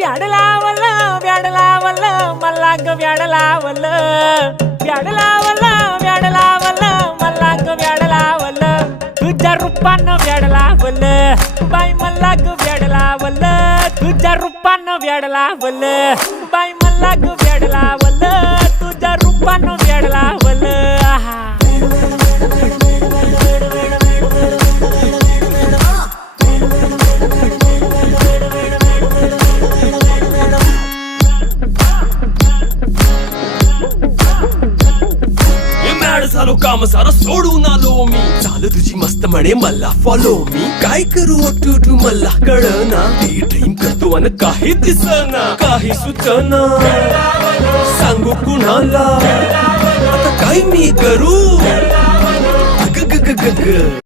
व्याड लावलं व्याड लावलं मला ग व्याड लावलं व्याड लावलं व्याड लावलं मला ग व्याड लावलं तुझ्या रूपानं व्याड लावलं बाई मला ग व्याड लावलं तुझ्या रूपानं व्याड लावलं बाई मला ग व्याड लावलं तुझ्या रूपानं व्याड लावलं आहा झालो काम सारं सोडून आलो मी चाल तुझी मस्त म्हणे मला फॉलो मी काय करू टू मला कळना ती ड्रीम करतो अन काही दिसना काही सुचना सांगू कुणाला आता काय मी करू ग ग ग ग ग